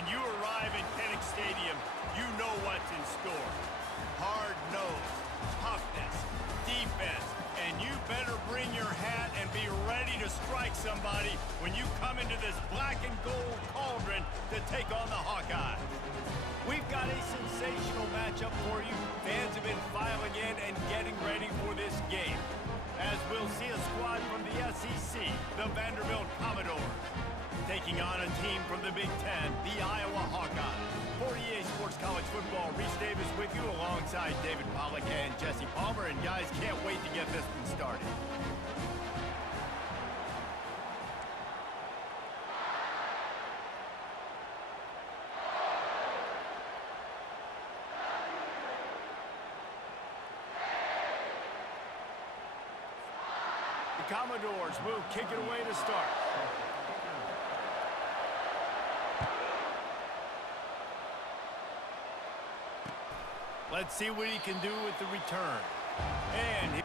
When you arrive in Kinnick Stadium, you know what's in store. Hard nose, toughness, defense, and you better bring your hat and be ready to strike somebody when you come into this black and gold cauldron to take on the Hawkeyes. We've got a sensational matchup for you. Fans have been filing in and getting ready for this game, as we'll see a squad from the SEC, the Vanderbilt Commodores, taking on a team from the Big Ten, the Iowa Hawkeyes. For EA Sports College Football, Reese Davis with you alongside David Pollack and Jesse Palmer. And guys, can't wait to get this one started. The Commodores will kick it away to start. Let's see what he can do with the return. And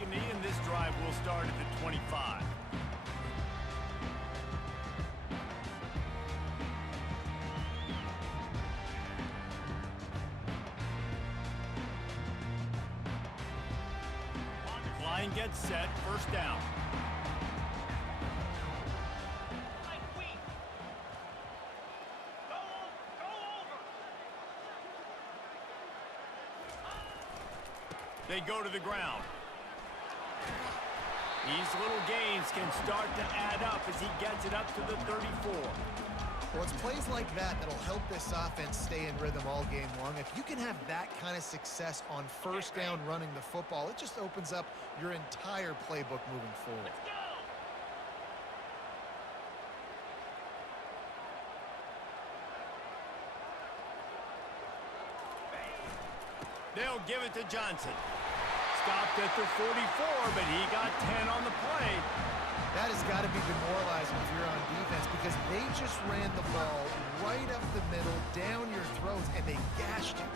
a knee, and this drive will start at the 25. Line gets set, first down. They go to the ground. These little gains can start to add up as he gets it up to the 34. Well, it's plays like that that'll help this offense stay in rhythm all game long. If you can have that kind of success on first down running the football, it just opens up your entire playbook moving forward. They'll give it to Johnson. Stopped at the 44, but he got 10 on the play. That has got to be demoralizing if you're on defense, because they just ran the ball right up the middle, down your throats, and they gashed you.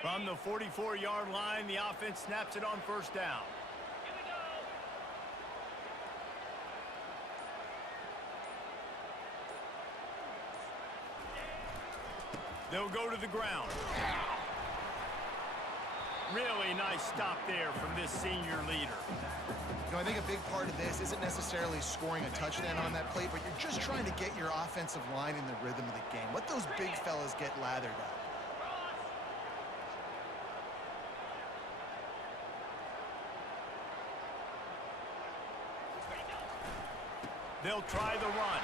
From the 44-yard line, the offense snaps it on first down. They'll go to the ground. Really nice stop there from this senior leader. You know, I think a big part of this isn't necessarily scoring a touchdown on that play, but you're just trying to get your offensive line in the rhythm of the game. Let those big fellas get lathered up. They'll try the run.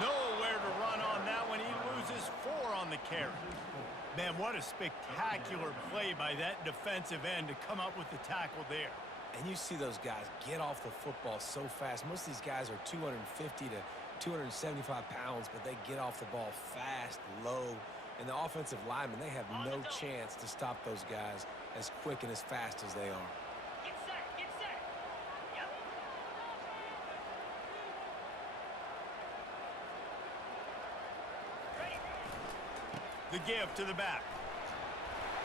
Nowhere to run on that one. He loses 4 on the carry. Man, what a spectacular play by that defensive end to come up with the tackle there. And you see those guys get off the football so fast. Most of these guys are 250 to 275 pounds, but they get off the ball fast, low. And the offensive linemen, they have no chance to stop those guys as quick and as fast as they are. The give to the back.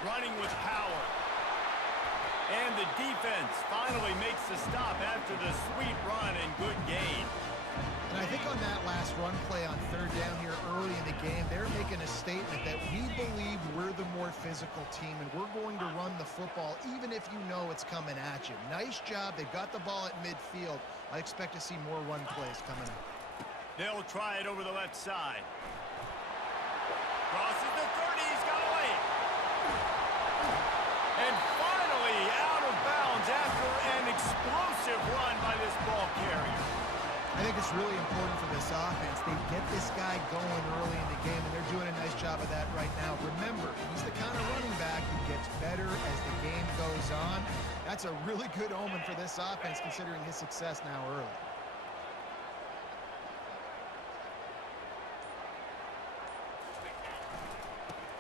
Running with power. And the defense finally makes the stop after the sweet run and good gain. And I think on that last run play on third down here early in the game, they're making a statement that we believe we're the more physical team and we're going to run the football even if you know it's coming at you. Nice job. They've got the ball at midfield. I expect to see more run plays coming up. They'll try it over the left side. Crosses the 30. He's got away. And finally out of bounds after an explosive run by this ball carrier. I think it's really important for this offense. They get this guy going early in the game, and they're doing a nice job of that right now. Remember, he's the kind of running back who gets better as the game goes on. That's a really good omen for this offense, considering his success now early.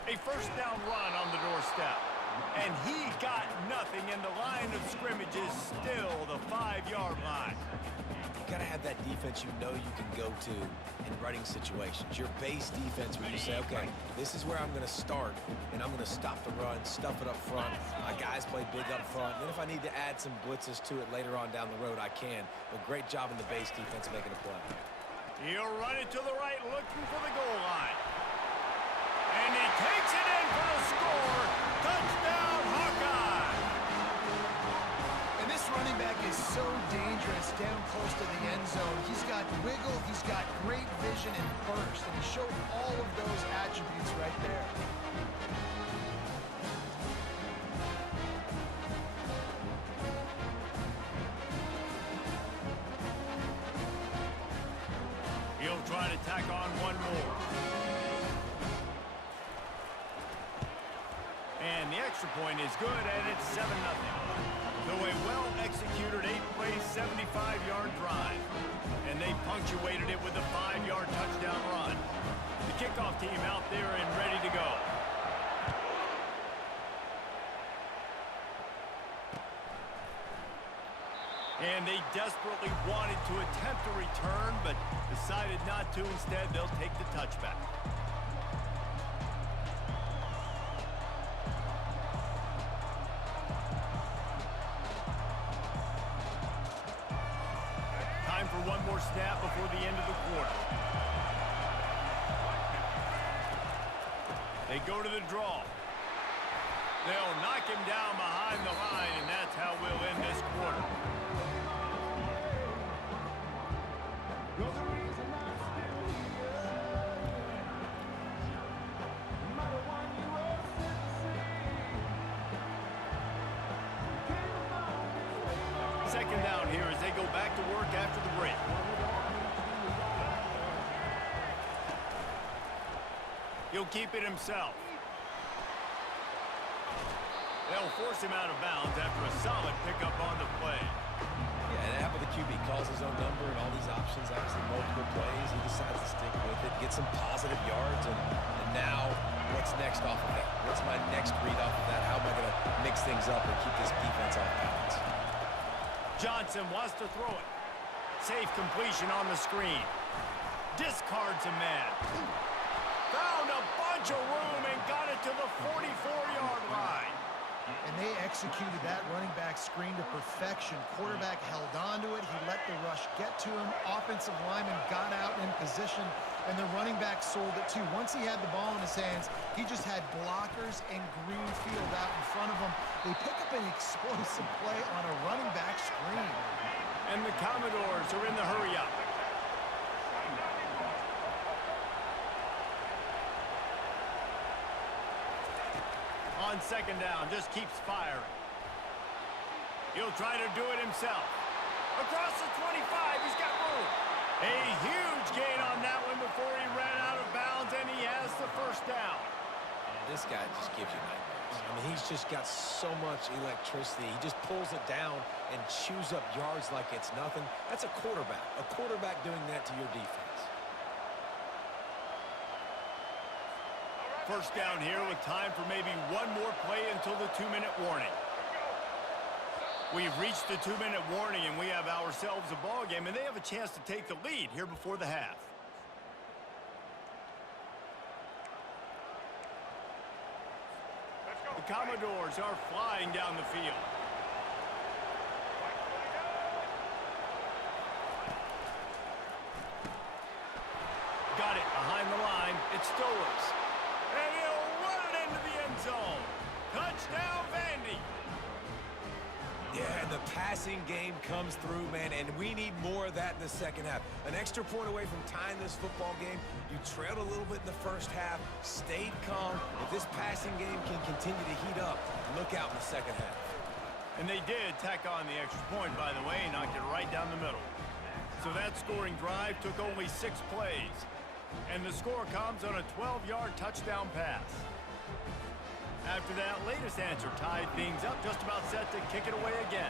A first down run on the doorstep. And he got nothing, and the line of scrimmage is still the 5-yard line. You got to have that defense you know you can go to in running situations. Your base defense where you say, okay, this is where I'm going to start, and I'm going to stop the run, stuff it up front. My guys play big up front. Then if I need to add some blitzes to it later on down the road, I can. But great job in the base defense making a play. He'll run it to the right, looking for the goal line. And he takes it in for the score. Touchdown, Hawkeye! And this running back is so dangerous down close to the end zone. He's got wiggle, he's got great vision and burst, and he showed all of those attributes right there. He'll try to tack on one more. And the extra point is good, and it's 7-0. So a well-executed 8-play, 75-yard drive. And they punctuated it with a 5-yard touchdown run. The kickoff team out there and ready to go. And they desperately wanted to attempt a return, but decided not to. Instead, they'll take the touchback. Time for one more snap before the end of the quarter. They go to the draw. They'll knock him down behind the line, and that's how we'll end this quarter. Second down here as they go back to work after the break. He'll keep it himself. They'll force him out of bounds after a solid pickup on the play. Yeah, and how about the QB calls his own number and all these options, obviously multiple plays. He decides to stick with it, get some positive yards, and now what's next off of that? What's my next read off of that? How am I going to mix things up and keep this defense off balance? Johnson wants to throw it. Safe completion on the screen. Discards a man. Found a bunch of room and got it to the 44-yard line. And they executed that running back screen to perfection. Quarterback held on to it. He let the rush get to him. Offensive lineman got out in position, and the running back sold it too. Once he had the ball in his hands, he just had blockers and green field out in front of him. They pick up an explosive play on a running back screen. And the Commodores are in the hurry-up. On second down, just keeps firing. He'll try to do it himself. Across the 25, he's got room. A huge gain on that one before he ran out of bounds, and he has the first down. This guy just gives you nightmares. I mean, he's just got so much electricity. He just pulls it down and chews up yards like it's nothing. That's a quarterback. A quarterback doing that to your defense. First down here with time for maybe one more play until the 2-minute warning. We've reached the 2-minute warning, and we have ourselves a ball game, and they have a chance to take the lead here before the half. The Commodores are flying down the field. Got it behind the line. It's Stollers. And he'll run it into the end zone. Touchdown, Vandy. Yeah, and the passing game comes through, man, and we need more of that in the second half. An extra point away from tying this football game. You trailed a little bit in the first half, stayed calm. If this passing game can continue to heat up, look out in the second half. And they did tack on the extra point, by the way, and knocked it right down the middle. So that scoring drive took only 6 plays. And the score comes on a 12-yard touchdown pass. After that latest answer tied things up, just about set to kick it away again.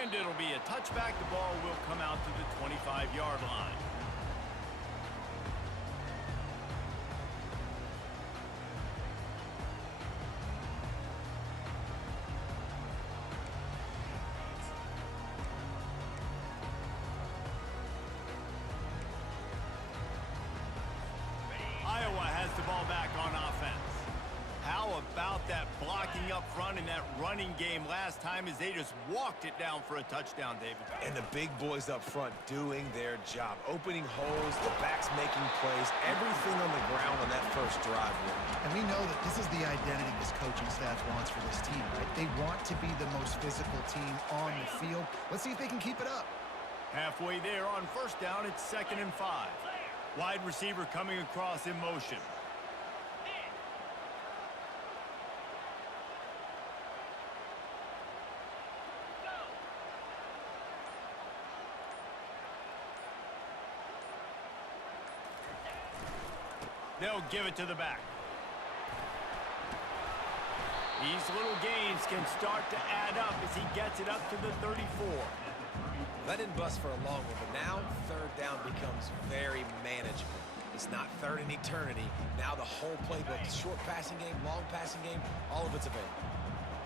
And it'll be a touchback. The ball will come out to the 25-yard line. In that running game last time as they just walked it down for a touchdown, David. And the big boys up front doing their job. Opening holes, the backs making plays, everything on the ground on that first drive. And we know that this is the identity this coaching staff wants for this team, right? They want to be the most physical team on the field. Let's see if they can keep it up. Halfway there on first down, it's 2nd and 5. Wide receiver coming across in motion. They'll give it to the back. These little gains can start to add up as he gets it up to the 34. That didn't bust for a long one, but now third down becomes very manageable. It's not third in eternity. Now the whole playbook, short passing game, long passing game, all of it's available.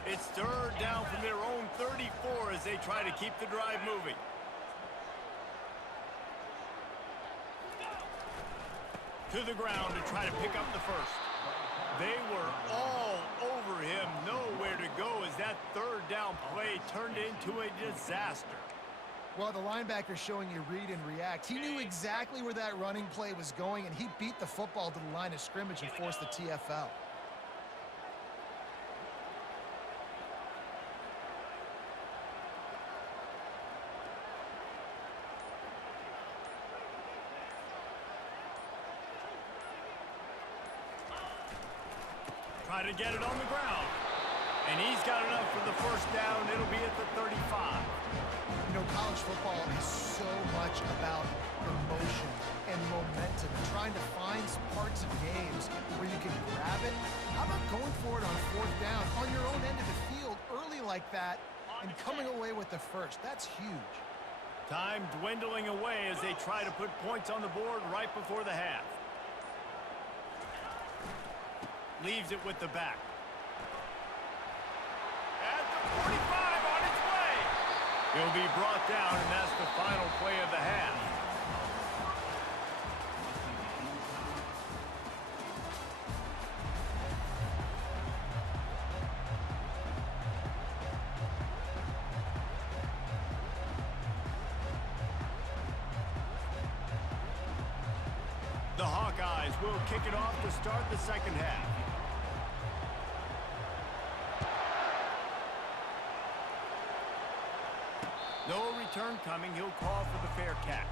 It's third down from their own 34 as they try to keep the drive moving. To the ground to try to pick up the first. They were all over him, nowhere to go as that third down play turned into a disaster. Well, the linebacker showing you read and react. He knew exactly where that running play was going, and he beat the football to the line of scrimmage and forced the TFL. Try to get it on the ground. And he's got enough for the first down. It'll be at the 35. You know, college football is so much about emotion and momentum, and trying to find some parts of games where you can grab it. How about going for it on 4th down on your own end of the field early like that and coming away with the first? That's huge. Time dwindling away as they try to put points on the board right before the half. Leaves it with the back. At the 45 on its way. He'll be brought down, and that's the final play of the half. The Hawkeyes will kick it off to start the second half. No return coming. He'll call for the fair catch.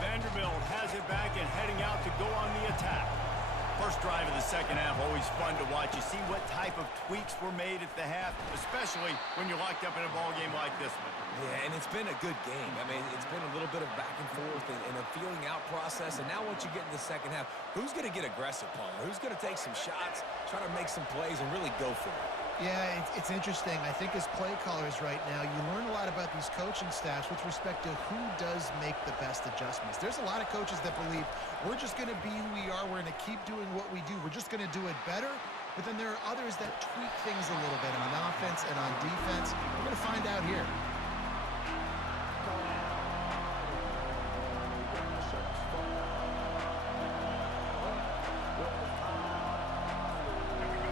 Vanderbilt has it back and heading out to go on the attack. First drive of the second half, always fun to watch. You see what type of tweaks were made at the half, especially when you're locked up in a ball game like this one. Yeah, and it's been a good game. I mean, it's been a little bit of back and forth and a feeling out process. And now once you get in the second half, who's going to get aggressive, Paul? Who's going to take some shots, try to make some plays, and really go for it? Yeah, it's interesting. I think as play callers right now, you learn a lot about these coaching staffs with respect to who does make the best adjustments. There's a lot of coaches that believe we're just going to be who we are. We're going to keep doing what we do. We're just going to do it better. But then there are others that tweak things a little bit on offense and on defense. We're going to find out here.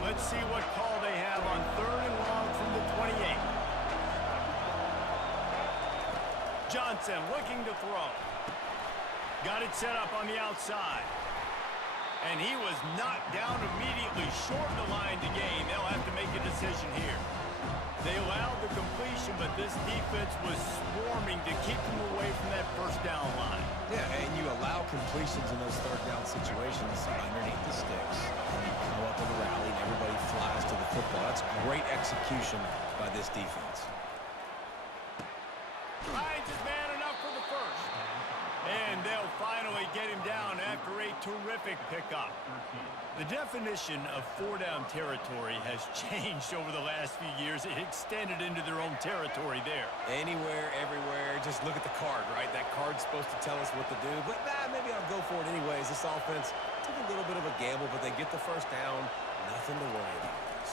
Let's see what call they have on Johnson looking to throw. Got it set up on the outside. And he was knocked down immediately short of the line to gain. They'll have to make a decision here. They allowed the completion, but this defense was swarming to keep them away from that first down line. Yeah, and you allow completions in those third down situations underneath the sticks. And you come up in the rally and everybody flies to the football. That's great execution by this defense. Finds his man enough for the first. And they'll finally get him down after a terrific pickup. The definition of four-down territory has changed over the last few years. It extended into their own territory there. Anywhere, everywhere, just look at the card, right? That card's supposed to tell us what to do, but maybe I'll go for it anyways. This offense took a little bit of a gamble, but they get the first down. Nothing to worry about this.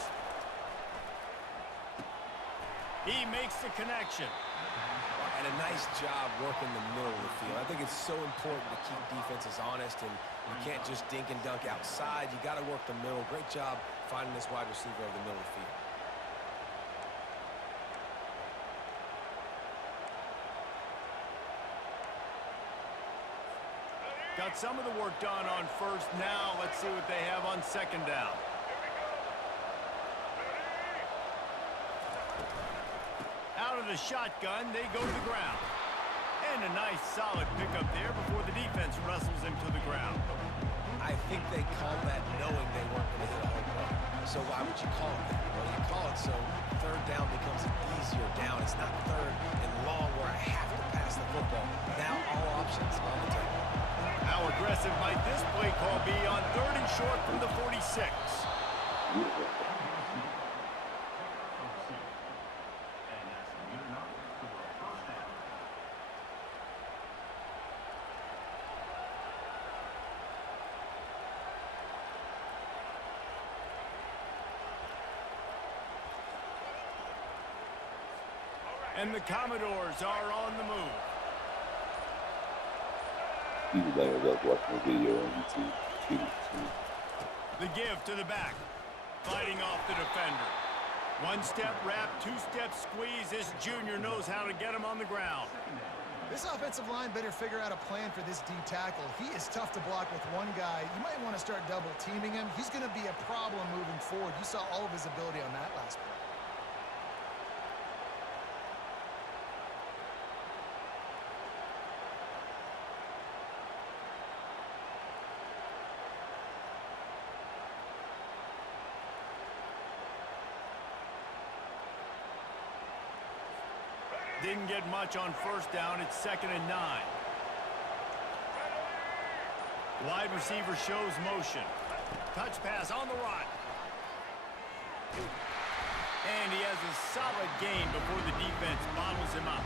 He makes the connection. And a nice job working the middle of the field. I think it's so important to keep defenses honest, and you can't just dink and dunk outside. You got to work the middle. Great job finding this wide receiver over the middle of the field. Got some of the work done on first. Now let's see what they have on second down. Out of the shotgun, they go to the ground. And a nice solid pickup there before the defense wrestles him to the ground. I think they called that knowing they weren't going to hit a home run. So why would you call it that? Well, you call it so third down becomes an easier down. It's not third and long where I have to pass the football. Now all options on the table. How aggressive might this play call be on third and short from the 46? And the Commodores are on the move. People that are watching the video on YouTube. The give to the back. Fighting off the defender. One-step wrap, two-step squeeze. This junior knows how to get him on the ground. This offensive line better figure out a plan for this D tackle. He is tough to block with one guy. You might want to start double teaming him. He's going to be a problem moving forward. You saw all of his ability on that last play. Didn't get much on first down. It's 2nd and 9. Wide receiver shows motion. Touch pass on the run. And he has a solid gain before the defense bottles him up.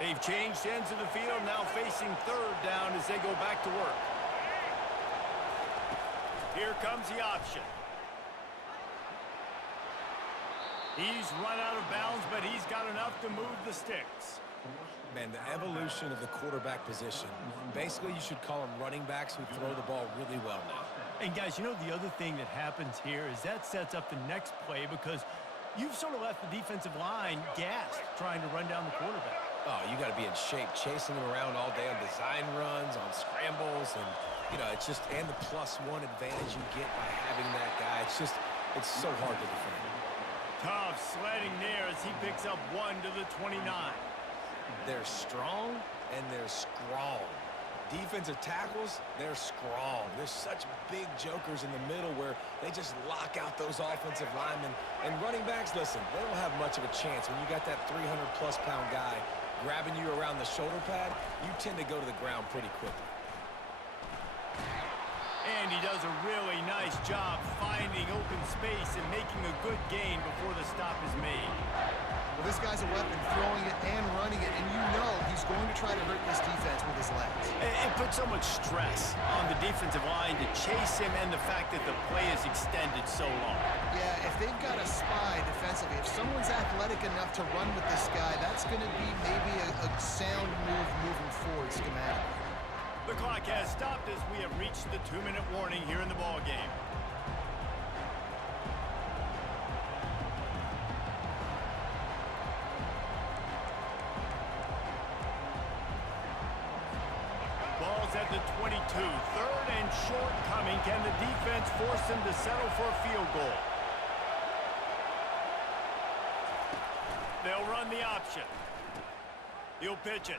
They've changed ends of the field, now facing third down as they go back to work. Here comes the option. He's run out of bounds, but he's got enough to move the sticks. Man, the evolution of the quarterback position. Basically, you should call them running backs who throw the ball really well now. And guys, you know the other thing that happens here is that sets up the next play because you've sort of left the defensive line gassed trying to run down the quarterback. Oh, you got to be in shape, chasing him around all day on design runs, on scrambles, and, you know, it's just, and the +1 advantage you get by having that guy. It's just, it's so hard to defend. Tough sledding there as he picks up 1 to the 29. They're strong, and they're strong. Defensive tackles, they're strong. There's such big jokers in the middle where they just lock out those offensive linemen. And running backs, listen, they don't have much of a chance. When you got that 300-plus-pound guy grabbing you around the shoulder pad, you tend to go to the ground pretty quickly. And he does a really nice job finding open space and making a good gain before the stop is made. Well, this guy's a weapon, throwing it and running it, and you know he's going to try to hurt this defense with his legs. It puts so much stress on the defensive line to chase him and the fact that the play is extended so long. Yeah, if they've got a spy defensively, if someone's athletic enough to run with this guy, that's going to be maybe a sound move moving forward schematically. The clock has stopped as we have reached the 2-minute warning here in the ball game. Ball's at the 22. 3rd and short coming. Can the defense force them to settle for a field goal? They'll run the option. He'll pitch it.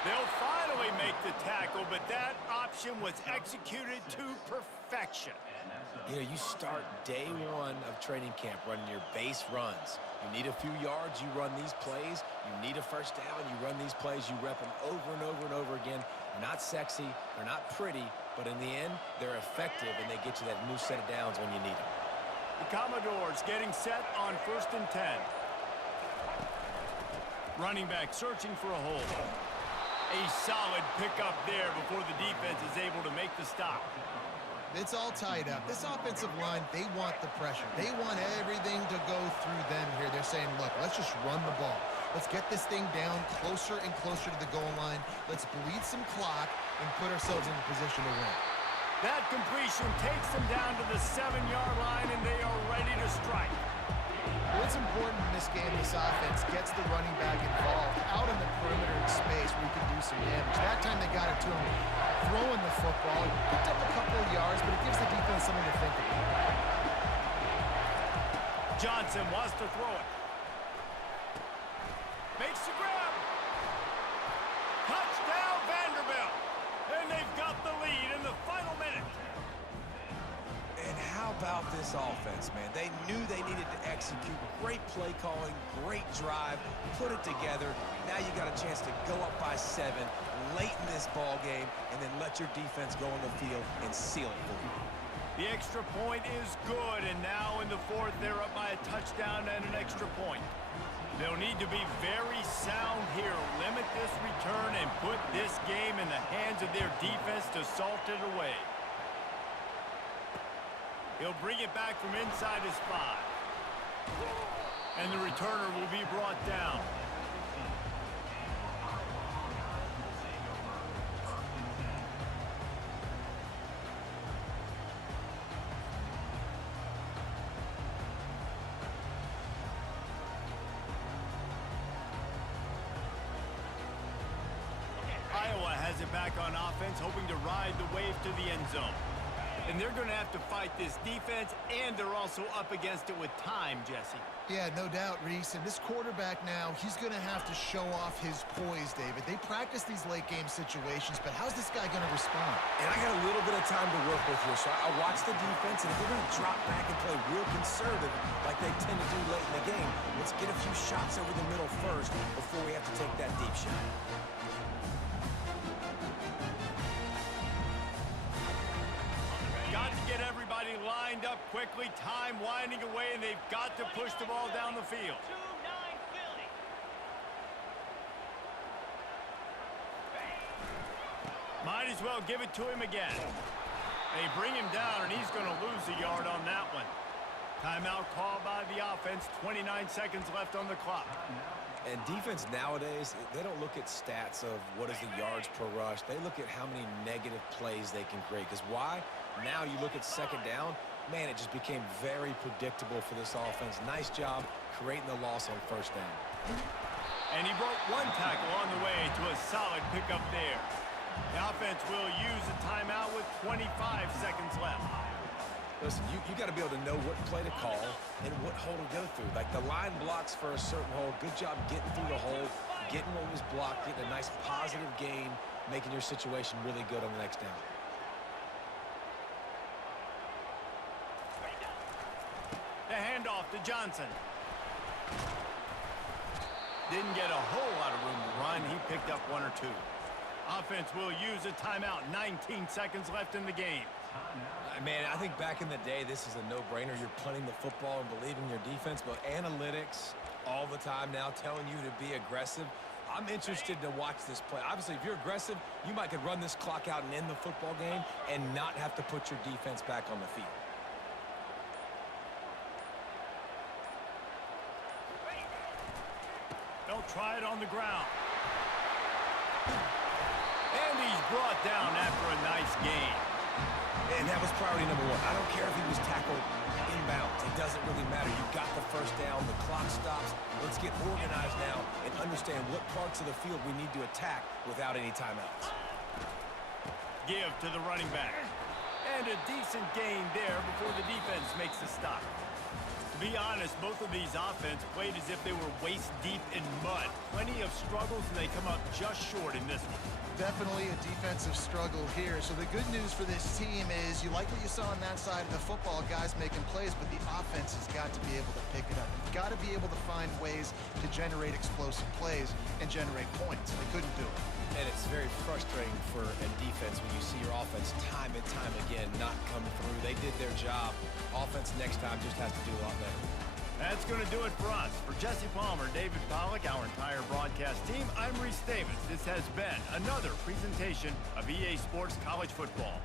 They'll finally make the tackle, but that option was executed to perfection. You know, you start day one of training camp running your base runs. You need a few yards, you run these plays. You need a first down, you run these plays. You rep them over and over and over again. They're not sexy, they're not pretty, but in the end, they're effective, and they get you that new set of downs when you need them. The Commodores getting set on 1st and 10. Running back searching for a hole. A solid pickup there before the defense is able to make the stop. It's all tied up. This offensive line, they want the pressure. They want everything to go through them here. They're saying, look, let's just run the ball. Let's get this thing down closer and closer to the goal line. Let's bleed some clock and put ourselves in a position to win. That completion takes them down to the 7-yard line, and they are ready to strike. What's important in this game, this offense gets the running back involved out in the perimeter in space where he can do some damage. That time they got it to him throwing the football. He picked up a couple of yards, but it gives the defense something to think about. Johnson wants to throw it. Makes the grab. Touchdown, Vanderbilt. And they've got the lead in the final minute. And how about this offense, man? They knew they needed to execute. Great play calling, great drive, put it together. Now you got a chance to go up by 7 late in this ball game and then let your defense go on the field and seal it for you. The extra point is good, and now in the 4th, they're up by a touchdown and an extra point. They'll need to be very sound here, limit this return, and put this game in the hands of their defense to salt it away. He'll bring it back from inside his 5. And the returner will be brought down. Iowa has it back on offense, hoping to ride the wave to the end zone. And they're going to have to fight this defense, and they're also up against it with time, Jesse. Yeah, no doubt, Reese. And this quarterback now, he's going to have to show off his poise, David. They practice these late-game situations, but how's this guy going to respond? And I got a little bit of time to work with here, so I watch the defense, and if they're going to drop back and play real conservative like they tend to do late in the game, let's get a few shots over the middle first before we have to take that deep shot. Got to get everybody lined up quickly, time winding away, and they've got to push the ball down the field. Might as well give it to him again. They bring him down, and he's going to lose a yard on that one. Timeout called by the offense, 29 seconds left on the clock. And defense nowadays, they don't look at stats of what is the yards per rush. They look at how many negative plays they can create. Because why? Now you look at 2nd down, man, it just became very predictable for this offense. Nice job creating the loss on 1st down. And he broke one tackle on the way to a solid pickup there. The offense will use a timeout with 25 seconds left. Listen, you got to be able to know what play to call and what hole to go through. Like the line blocks for a certain hole. Good job getting through the hole, getting what was blocked, getting a nice positive gain, making your situation really good on the next down. The handoff to Johnson. Didn't get a whole lot of room to run. He picked up 1 or 2. Offense will use a timeout. 19 seconds left in the game. Man, I think back in the day, this is a no-brainer. You're punting the football and believing your defense, but analytics all the time now telling you to be aggressive. I'm interested to watch this play. Obviously, if you're aggressive, you might could run this clock out and end the football game and not have to put your defense back on the field. They'll try it on the ground. And he's brought down after a nice gain. And that was priority number one. I don't care if he was tackled inbounds. It doesn't really matter. You got the first down. The clock stops. Let's get organized now and understand what parts of the field we need to attack without any timeouts. Give to the running back. And a decent gain there before the defense makes the stop. To be honest, both of these offenses played as if they were waist-deep in mud. Plenty of struggles, and they come up just short in this one. Definitely a defensive struggle here. So the good news for this team is you like what you saw on that side of the football, guys making plays, but the offense has got to be able to pick it up. You've got to be able to find ways to generate explosive plays and generate points. They couldn't do it. And it's very frustrating for a defense when you see your offense time and time again not come through. They did their job. Offense next time just has to do a lot better. That's going to do it for us. For Jesse Palmer, David Pollack, our entire broadcast team, I'm Reese Davis. This has been another presentation of EA Sports College Football.